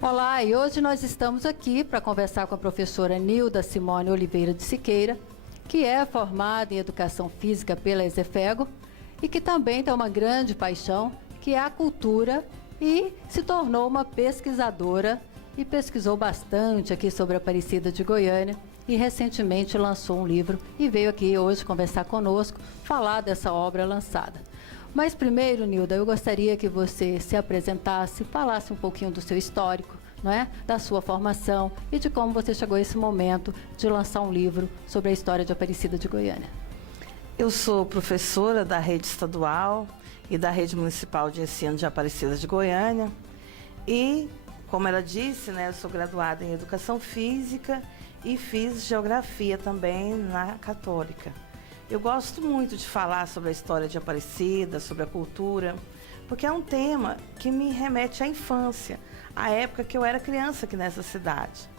Olá, e hoje nós estamos aqui para conversar com a professora Nilda Simone Oliveira de Siqueira, que é formada em Educação Física pela ESEFEGO e que também tem uma grande paixão, que é a cultura, e se tornou uma pesquisadora e pesquisou bastante aqui sobre a Aparecida de Goiânia e recentemente lançou um livro e veio aqui hoje conversar conosco, falar dessa obra lançada. Mas primeiro, Nilda, eu gostaria que você se apresentasse, falasse um pouquinho do seu histórico, não é? Da sua formação e de como você chegou a esse momento de lançar um livro sobre a história de Aparecida de Goiânia. Eu sou professora da rede estadual e da rede municipal de ensino de Aparecida de Goiânia e, como ela disse, né, eu sou graduada em Educação Física e fiz Geografia também na Católica. Eu gosto muito de falar sobre a história de Aparecida, sobre a cultura, porque é um tema que me remete à infância, à época que eu era criança aqui nessa cidade.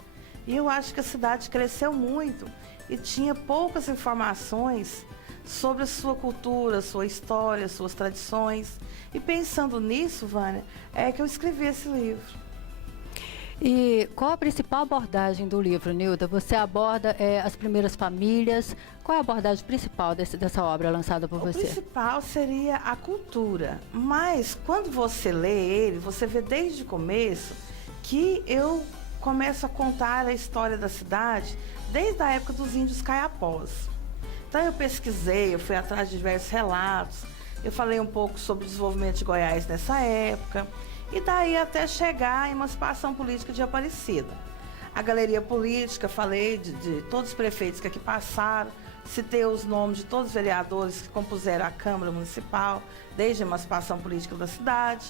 E eu acho que a cidade cresceu muito e tinha poucas informações sobre a sua cultura, sua história, suas tradições. E pensando nisso, Vânia, é que eu escrevi esse livro. E qual a principal abordagem do livro, Nilda? Você aborda as primeiras famílias. Qual é a abordagem principal dessa obra lançada por você? O principal seria a cultura, mas quando você lê ele, você vê desde o começo que eu começo a contar a história da cidade desde a época dos índios caiapós. Então eu pesquisei, eu fui atrás de diversos relatos, eu falei um pouco sobre o desenvolvimento de Goiás nessa época, e daí até chegar à emancipação política de Aparecida. A galeria política, falei de todos os prefeitos que aqui passaram, citei os nomes de todos os vereadores que compuseram a Câmara Municipal, desde a emancipação política da cidade,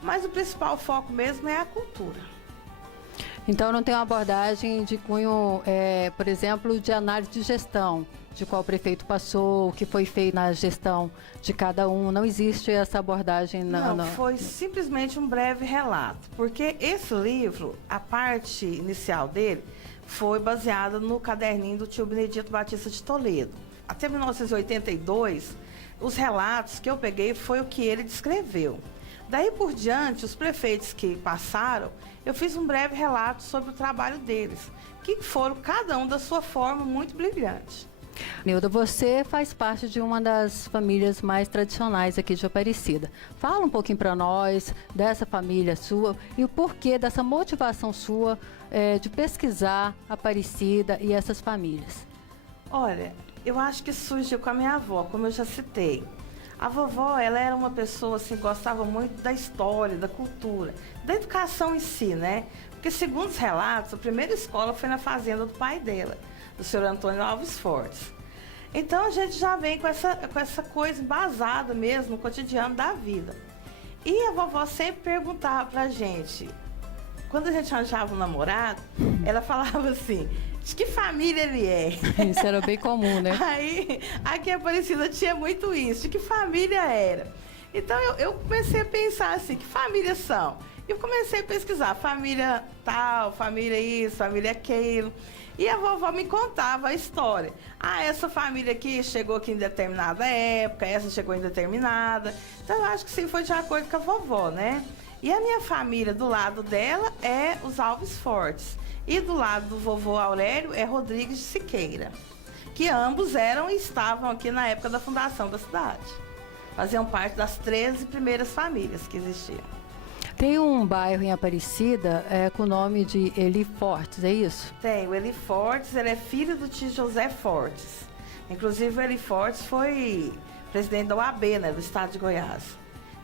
mas o principal foco mesmo é a cultura. Então não tem uma abordagem de cunho, por exemplo, de análise de gestão, de qual prefeito passou, o que foi feito na gestão de cada um. Não existe essa abordagem? Não, foi simplesmente um breve relato, porque esse livro, a parte inicial dele, foi baseada no caderninho do tio Benedito Batista de Toledo. Até 1982, os relatos que eu peguei foi o que ele descreveu. Daí por diante, os prefeitos que passaram, eu fiz um breve relato sobre o trabalho deles, que foram cada um da sua forma muito brilhante. Nilda, você faz parte de uma das famílias mais tradicionais aqui de Aparecida. Fala um pouquinho para nós dessa família sua e o porquê dessa motivação sua de pesquisar Aparecida e essas famílias. Olha, eu acho que surgiu com a minha avó, como eu já citei. A vovó, ela era uma pessoa assim, que gostava muito da história, da cultura, da educação em si, né? Porque, segundo os relatos, a primeira escola foi na fazenda do pai dela, do senhor Antônio Alves Fortes. Então, a gente já vem com essa coisa embasada mesmo no cotidiano da vida. E a vovó sempre perguntava pra gente, quando a gente arranjava um namorado, ela falava assim: de que família ele é? Isso era bem comum, né? Aí, aqui em Aparecida tinha muito isso, de que família era. Então, eu comecei a pensar assim, que famílias são? E eu comecei a pesquisar, família tal, família isso, família aquilo. E a vovó me contava a história. Ah, essa família aqui chegou aqui em determinada época, essa chegou em determinada. Então, eu acho que sim, foi de acordo com a vovó, né? E a minha família, do lado dela, é os Alves Fortes. E do lado do vovô Aurélio é Rodrigues de Siqueira, que ambos eram e estavam aqui na época da fundação da cidade. Faziam parte das 13 primeiras famílias que existiam. Tem um bairro em Aparecida com o nome de Eli Fortes, é isso? Tem, o Eli Fortes, ele é filho do tio José Fortes. Inclusive, o Eli Fortes foi presidente da UAB, né, do estado de Goiás.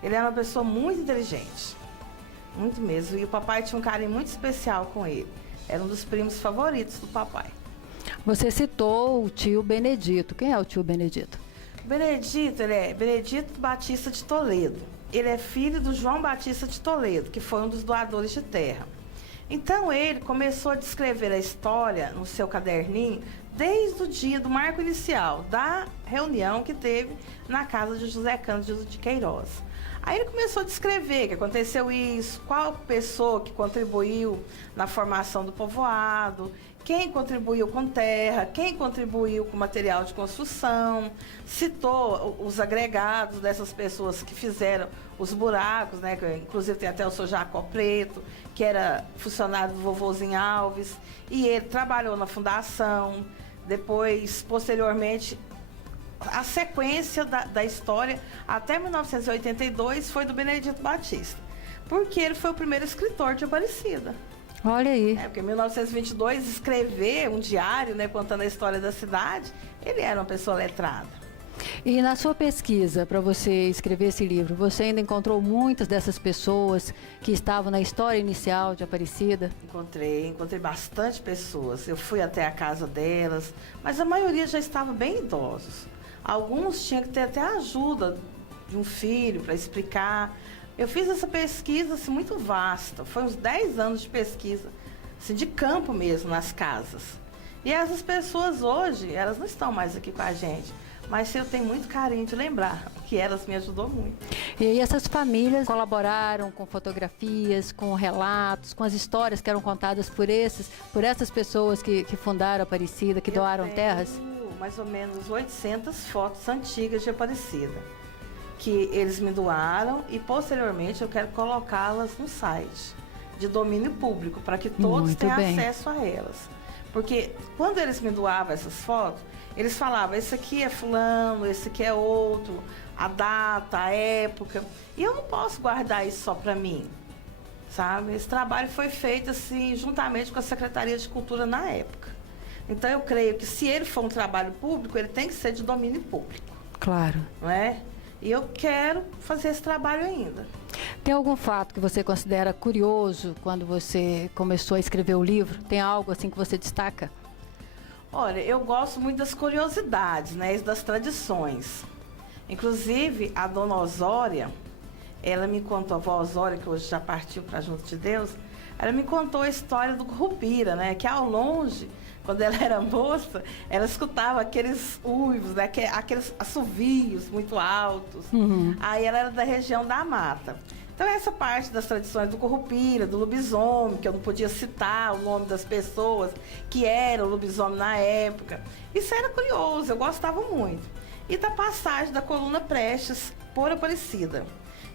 Ele era uma pessoa muito inteligente, muito mesmo, e o papai tinha um carinho muito especial com ele. Era um dos primos favoritos do papai. Você citou o tio Benedito. Quem é o tio Benedito? Benedito, ele é Benedito Batista de Toledo. Ele é filho do João Batista de Toledo, que foi um dos doadores de terra. Então ele começou a descrever a história no seu caderninho desde o dia do marco inicial, da reunião que teve na casa de José Cândido de Queiroz. Aí ele começou a descrever que aconteceu isso, qual pessoa que contribuiu na formação do povoado, quem contribuiu com terra, quem contribuiu com material de construção, citou os agregados dessas pessoas que fizeram os buracos, né? Inclusive tem até o seu Jacó Preto, que era funcionário do Vovozinho Alves, e ele trabalhou na fundação. Depois, posteriormente, a sequência da história, até 1982, foi do Benedito Batista, porque ele foi o primeiro escritor de Aparecida. Olha aí. Porque em 1922, escrever um diário, né, contando a história da cidade, ele era uma pessoa letrada. E na sua pesquisa, para você escrever esse livro, você ainda encontrou muitas dessas pessoas que estavam na história inicial de Aparecida? Encontrei bastante pessoas. Eu fui até a casa delas, mas a maioria já estava bem idosos. Alguns tinham que ter até a ajuda de um filho para explicar. Eu fiz essa pesquisa assim, muito vasta, foi uns 10 anos de pesquisa, assim, de campo mesmo, nas casas. E essas pessoas hoje, elas não estão mais aqui com a gente, mas eu tenho muito carinho de lembrar que elas me ajudou muito. E aí essas famílias colaboraram com fotografias, com relatos, com as histórias que eram contadas por essas pessoas que fundaram Aparecida, que doaram terras? Mais ou menos 800 fotos antigas de Aparecida, que eles me doaram, e posteriormente eu quero colocá-las no site de domínio público, para que todos Muito tenham bem. acesso a elas. Porque quando eles me doavam essas fotos, eles falavam, esse aqui é fulano, esse aqui é outro, a data, a época, e eu não posso guardar isso só para mim, sabe? Esse trabalho foi feito assim, juntamente com a Secretaria de Cultura na época. Então eu creio que se ele for um trabalho público, ele tem que ser de domínio público. Claro. Não é? E eu quero fazer esse trabalho ainda. Tem algum fato que você considera curioso quando você começou a escrever o livro? Tem algo assim que você destaca? Olha, eu gosto muito das curiosidades, né, e das tradições. Inclusive, a dona Osória, ela me contou, a vó Osória, que hoje já partiu para junto de Deus, ela me contou a história do Curupira, né, que ao longe, quando ela era moça, ela escutava aqueles uivos, né, aqueles assovios muito altos. Aí ela era da região da mata. Então essa parte das tradições do Curupira, do lobisomem, que eu não podia citar o nome das pessoas que eram lobisomem na época, isso era curioso, eu gostava muito. E da passagem da coluna Prestes por Aparecida,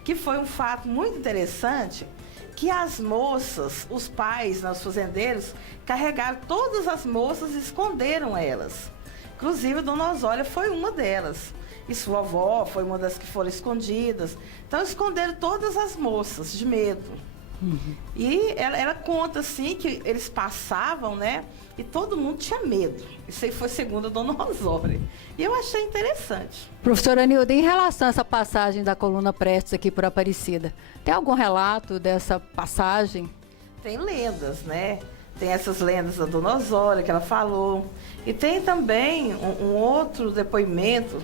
que foi um fato muito interessante, que as moças, os pais, né, os fazendeiros, carregaram todas as moças e esconderam elas. Inclusive, a dona Osória foi uma delas. E sua avó foi uma das que foram escondidas. Então, esconderam todas as moças, de medo. E ela conta, assim, que eles passavam, né? E todo mundo tinha medo. Isso aí foi segundo a dona Osória. E eu achei interessante. Professora Nilda, em relação a essa passagem da coluna Prestes aqui por Aparecida, tem algum relato dessa passagem? Tem lendas, né? Tem essas lendas da dona Osória que ela falou. E tem também um outro depoimento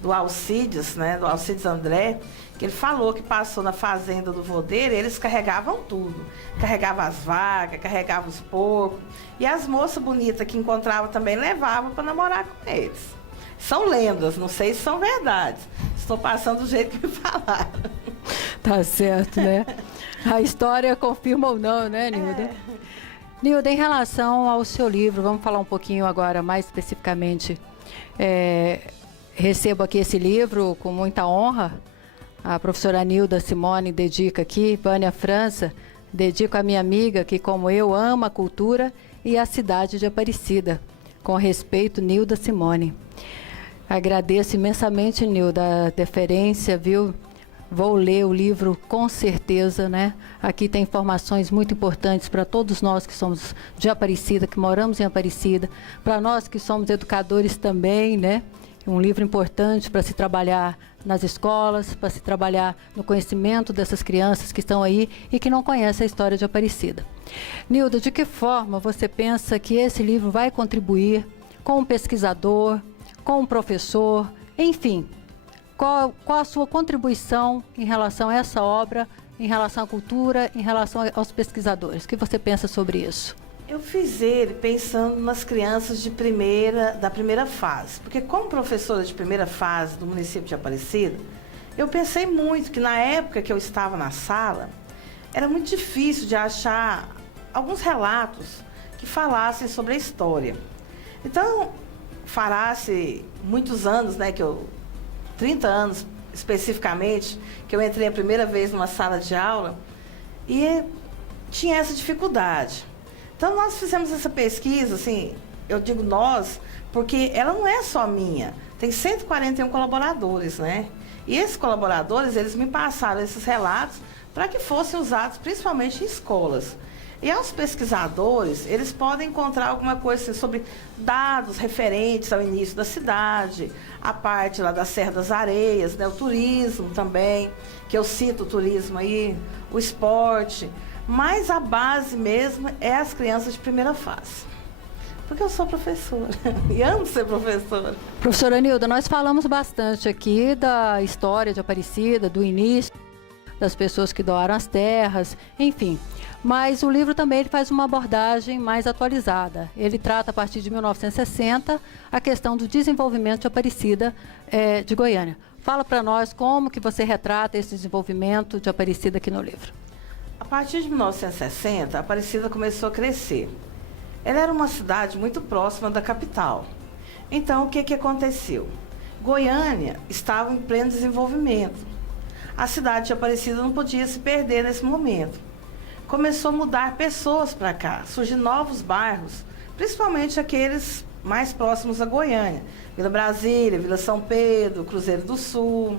do Alcides, né? Do Alcides André, que ele falou que passou na fazenda do vô dele, eles carregavam tudo. Carregavam as vacas, carregavam os porcos. E as moças bonitas que encontravam também levavam para namorar com eles. São lendas, não sei se são verdades. Estou passando do jeito que me falaram. Tá certo, né? A história confirma ou não, né, Nilda? Nilda, em relação ao seu livro, vamos falar um pouquinho agora mais especificamente. Recebo aqui esse livro com muita honra. A professora Nilda Simone dedica aqui, Vânia França, dedico a minha amiga que, como eu, ama a cultura e a cidade de Aparecida. Com respeito, Nilda Simone. Agradeço imensamente, Nilda, a deferência, viu? Vou ler o livro com certeza, né? Aqui tem informações muito importantes para todos nós que somos de Aparecida, que moramos em Aparecida, para nós que somos educadores também, né? Um livro importante para se trabalhar nas escolas, para se trabalhar no conhecimento dessas crianças que estão aí e que não conhecem a história de Aparecida. Nilda, de que forma você pensa que esse livro vai contribuir com o pesquisador, com o professor, enfim, qual a sua contribuição em relação a essa obra, em relação à cultura, em relação aos pesquisadores? O que você pensa sobre isso? Eu fiz ele pensando nas crianças da primeira fase, porque como professora de primeira fase do município de Aparecida, eu pensei muito que na época que eu estava na sala, era muito difícil de achar alguns relatos que falassem sobre a história. Então, fará-se muitos anos, né, 30 anos especificamente, que eu entrei a primeira vez numa sala de aula e tinha essa dificuldade. Então, nós fizemos essa pesquisa, assim, eu digo nós, porque ela não é só minha, tem 141 colaboradores, né? E esses colaboradores, eles me passaram esses relatos para que fossem usados principalmente em escolas. E aos pesquisadores, eles podem encontrar alguma coisa assim, sobre dados referentes ao início da cidade, a parte lá da Serra das Areias, né, o turismo também, que eu cito o turismo aí, o esporte, mas a base mesmo é as crianças de primeira fase. Porque eu sou professora e amo ser professora. Professora Nilda, nós falamos bastante aqui da história de Aparecida, do início, das pessoas que doaram as terras, enfim. Mas o livro também ele faz uma abordagem mais atualizada. Ele trata, a partir de 1960, a questão do desenvolvimento de Aparecida de Goiânia. Fala para nós como que você retrata esse desenvolvimento de Aparecida aqui no livro. A partir de 1960, a Aparecida começou a crescer. Ela era uma cidade muito próxima da capital. Então, o que aconteceu? Goiânia estava em pleno desenvolvimento. A cidade de Aparecida não podia se perder nesse momento. Começou a mudar pessoas para cá, surgir novos bairros, principalmente aqueles mais próximos a Goiânia. Vila Brasília, Vila São Pedro, Cruzeiro do Sul,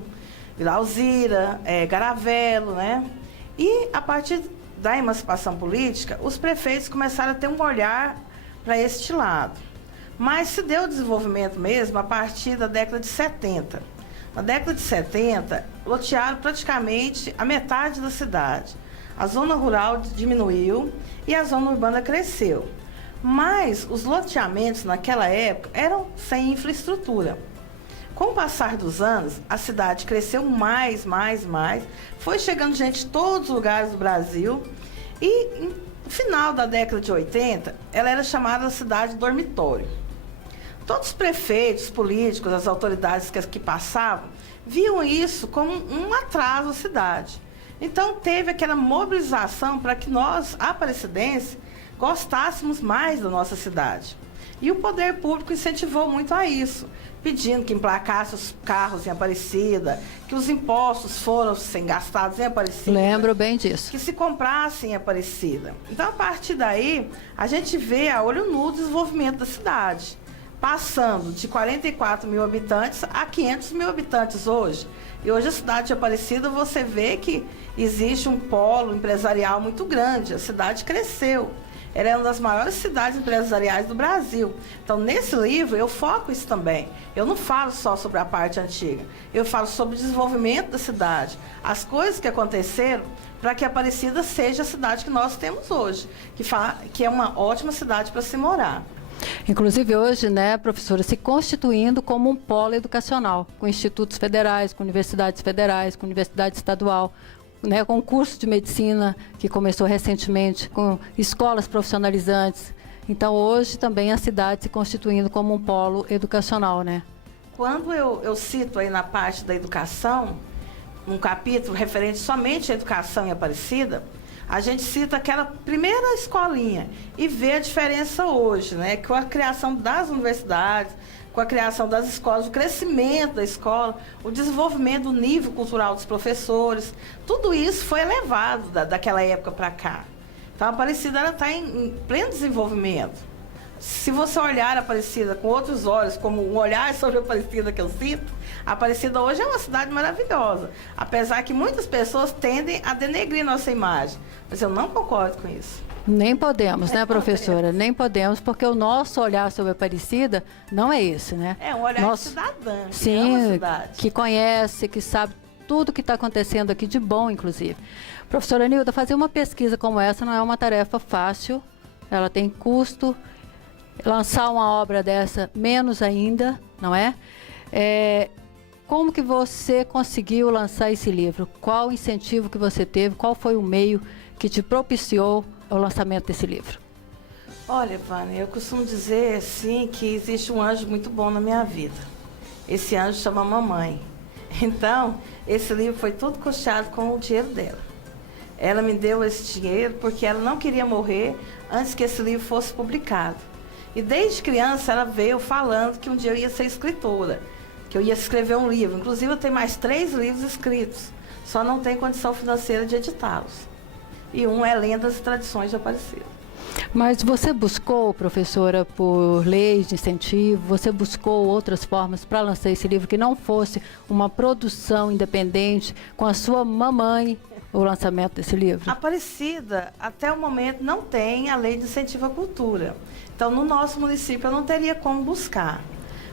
Vila Alzira, Garavelo, né? E a partir da emancipação política, os prefeitos começaram a ter um olhar para este lado. Mas se deu desenvolvimento mesmo a partir da década de 70. Na década de 70, lotearam praticamente a metade da cidade. A zona rural diminuiu e a zona urbana cresceu. Mas os loteamentos naquela época eram sem infraestrutura. Com o passar dos anos, a cidade cresceu mais. Foi chegando gente de todos os lugares do Brasil. E no final da década de 80, ela era chamada cidade dormitório. Todos os prefeitos, políticos, as autoridades que passavam, viam isso como um atraso à cidade. Então, teve aquela mobilização para que nós, aparecidenses, gostássemos mais da nossa cidade. E o poder público incentivou muito a isso, pedindo que emplacasse os carros em Aparecida, que os impostos fossem gastados em Aparecida. Lembro bem disso. Que se comprassem em Aparecida. Então, a partir daí, a gente vê a olho nu o desenvolvimento da cidade, passando de 44 mil habitantes a 500 mil habitantes hoje. E hoje a cidade de Aparecida, você vê que existe um polo empresarial muito grande, a cidade cresceu. Ela é uma das maiores cidades empresariais do Brasil. Então, nesse livro, eu foco isso também. Eu não falo só sobre a parte antiga. Eu falo sobre o desenvolvimento da cidade, as coisas que aconteceram para que Aparecida seja a cidade que nós temos hoje, que é uma ótima cidade para se morar. Inclusive hoje, né, professora, se constituindo como um polo educacional, com institutos federais, com universidade estadual, né, com curso de medicina que começou recentemente, com escolas profissionalizantes. Então, hoje também a cidade se constituindo como um polo educacional, né? Quando eu cito aí na parte da educação, um capítulo referente somente à educação em Aparecida, a gente cita aquela primeira escolinha e vê a diferença hoje, né? Com a criação das universidades, com a criação das escolas, o crescimento da escola, o desenvolvimento do nível cultural dos professores, tudo isso foi elevado daquela época para cá. Então, a Aparecida está em pleno desenvolvimento. Se você olhar a Aparecida com outros olhos, como um olhar sobre a Aparecida que eu cito, a Aparecida hoje é uma cidade maravilhosa, apesar que muitas pessoas tendem a denegrir nossa imagem, mas eu não concordo com isso. Nem podemos, né, professora? Nem podemos, porque o nosso olhar sobre a Aparecida não é esse, né? É um olhar de cidadã, que sim, ama a cidade. Que conhece, que sabe tudo o que está acontecendo aqui, de bom, inclusive. Professora Nilda, fazer uma pesquisa como essa não é uma tarefa fácil, ela tem custo, lançar uma obra dessa, menos ainda, não é? Como que você conseguiu lançar esse livro? Qual o incentivo que você teve? Qual foi o meio que te propiciou o lançamento desse livro? Olha, Vânia, eu costumo dizer, assim, que existe um anjo muito bom na minha vida. Esse anjo chama mamãe. Então, esse livro foi todo custeado com o dinheiro dela. Ela me deu esse dinheiro porque ela não queria morrer antes que esse livro fosse publicado. E desde criança ela veio falando que um dia eu ia ser escritora, que eu ia escrever um livro. Inclusive eu tenho mais 3 livros escritos, só não tenho condição financeira de editá-los. E um é Lendas e Tradições de Aparecida. Mas você buscou, professora, por leis de incentivo, você buscou outras formas para lançar esse livro que não fosse uma produção independente com a sua mamãe, o lançamento desse livro? Aparecida, até o momento, não tem a lei de incentivo à cultura. Então, no nosso município, eu não teria como buscar.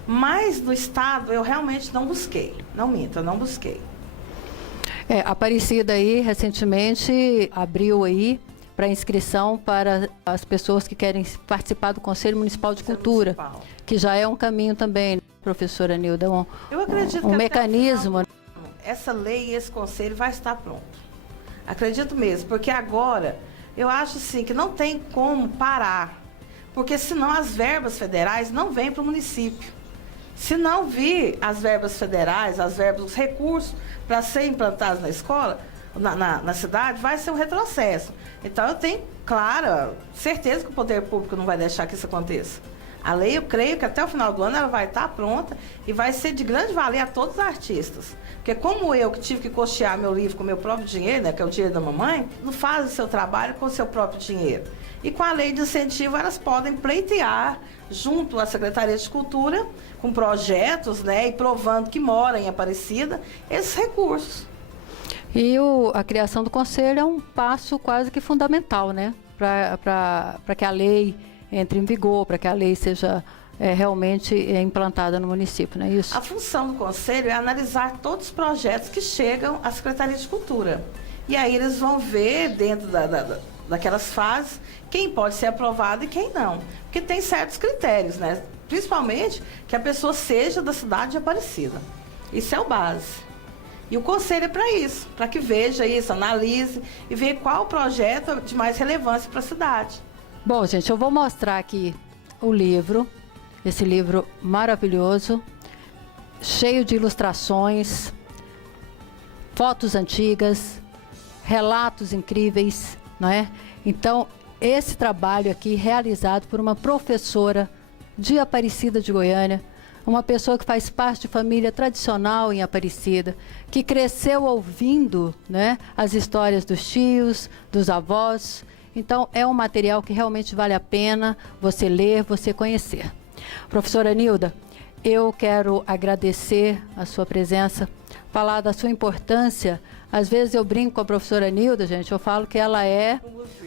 Mas no estado, eu realmente não busquei. Não minto, eu não busquei. Aparecida aí, recentemente, abriu aí para inscrição para as pessoas que querem participar do Conselho Municipal de Cultura, que já é um caminho também, professora Nilda, eu acredito um que mecanismo. Até o final, essa lei e esse conselho vai estar pronto. Acredito mesmo, porque agora eu acho assim que não tem como parar, porque senão as verbas federais não vêm para o município. Se não vir as verbas federais, as verbas, os recursos para serem implantados na escola, na cidade, vai ser um retrocesso. Então, eu tenho, claro, certeza que o poder público não vai deixar que isso aconteça. A lei, eu creio que até o final do ano ela vai estar pronta e vai ser de grande valia a todos os artistas. Porque como eu, que tive que custear meu livro com o meu próprio dinheiro, né, que é o dinheiro da mamãe, não faz o seu trabalho com o seu próprio dinheiro. E com a lei de incentivo, elas podem pleitear junto à Secretaria de Cultura, com projetos, né, e provando que mora em Aparecida, esses recursos. E a criação do conselho é um passo quase que fundamental, né, para que a lei entre em vigor, para que a lei seja realmente implantada no município, não é isso? A função do conselho é analisar todos os projetos que chegam à Secretaria de Cultura. E aí eles vão ver, dentro daquelas fases, quem pode ser aprovado e quem não. Porque tem certos critérios, né? Principalmente que a pessoa seja da cidade de Aparecida. Isso é o base. E o conselho é para isso, para que veja isso, analise e veja qual o projeto de mais relevância para a cidade. Bom, gente, eu vou mostrar aqui o livro, esse livro maravilhoso, cheio de ilustrações, fotos antigas, relatos incríveis, não é? Então, esse trabalho aqui realizado por uma professora de Aparecida de Goiânia, uma pessoa que faz parte de família tradicional em Aparecida, que cresceu ouvindo, né, as histórias dos tios, dos avós. Então, é um material que realmente vale a pena você ler, você conhecer. Professora Nilda, eu quero agradecer a sua presença, falar da sua importância. Às vezes eu brinco com a professora Nilda, gente, eu falo que ela é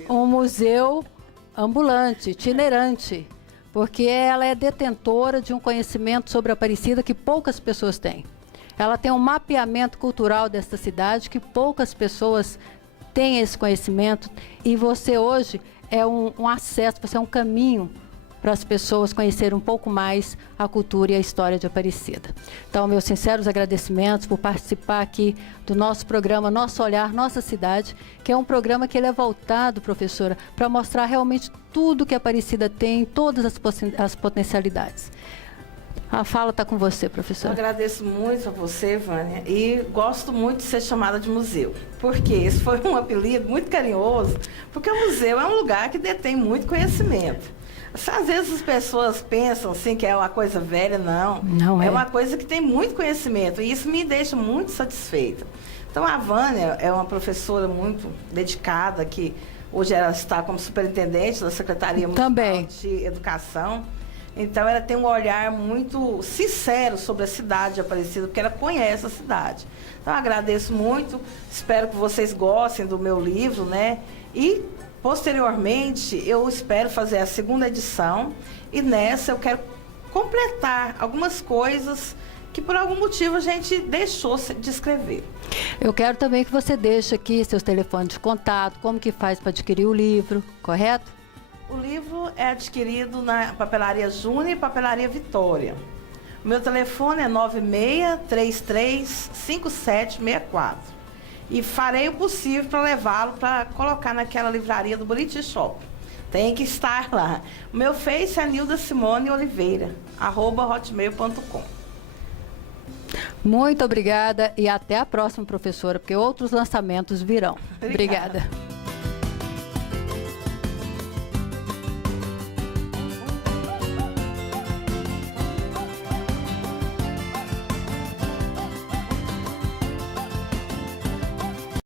um museu ambulante, itinerante, porque ela é detentora de um conhecimento sobre Aparecida que poucas pessoas têm. Ela tem um mapeamento cultural desta cidade que poucas pessoas têm esse conhecimento, e você hoje é um acesso, você é um caminho para as pessoas conhecerem um pouco mais a cultura e a história de Aparecida. Então, meus sinceros agradecimentos por participar aqui do nosso programa Nosso Olhar, Nossa Cidade, que é um programa que ele é voltado, professora, para mostrar realmente tudo que Aparecida tem, todas as potencialidades. A fala está com você, professora. Eu agradeço muito a você, Vânia, e gosto muito de ser chamada de museu, porque esse foi um apelido muito carinhoso, porque o museu é um lugar que detém muito conhecimento. Às vezes as pessoas pensam assim que é uma coisa velha, não. Não é. É uma coisa que tem muito conhecimento e isso me deixa muito satisfeita. Então a Vânia é uma professora muito dedicada, que hoje ela está como superintendente da Secretaria Municipal de Educação. Então ela tem um olhar muito sincero sobre a cidade de Aparecida, porque ela conhece a cidade. Então eu agradeço muito, espero que vocês gostem do meu livro, né? E posteriormente, eu espero fazer a 2ª edição e nessa eu quero completar algumas coisas que por algum motivo a gente deixou de escrever. Eu quero também que você deixe aqui seus telefones de contato, como que faz para adquirir o livro, correto? O livro é adquirido na Papelaria Júnior e Papelaria Vitória. O meu telefone é 96335764. E farei o possível para levá-lo para colocar naquela livraria do Buriti Shop. Tem que estar lá. O meu Face é Nilda Simone Oliveira, @hotmail.com. Muito obrigada e até a próxima, professora, porque outros lançamentos virão. Obrigada.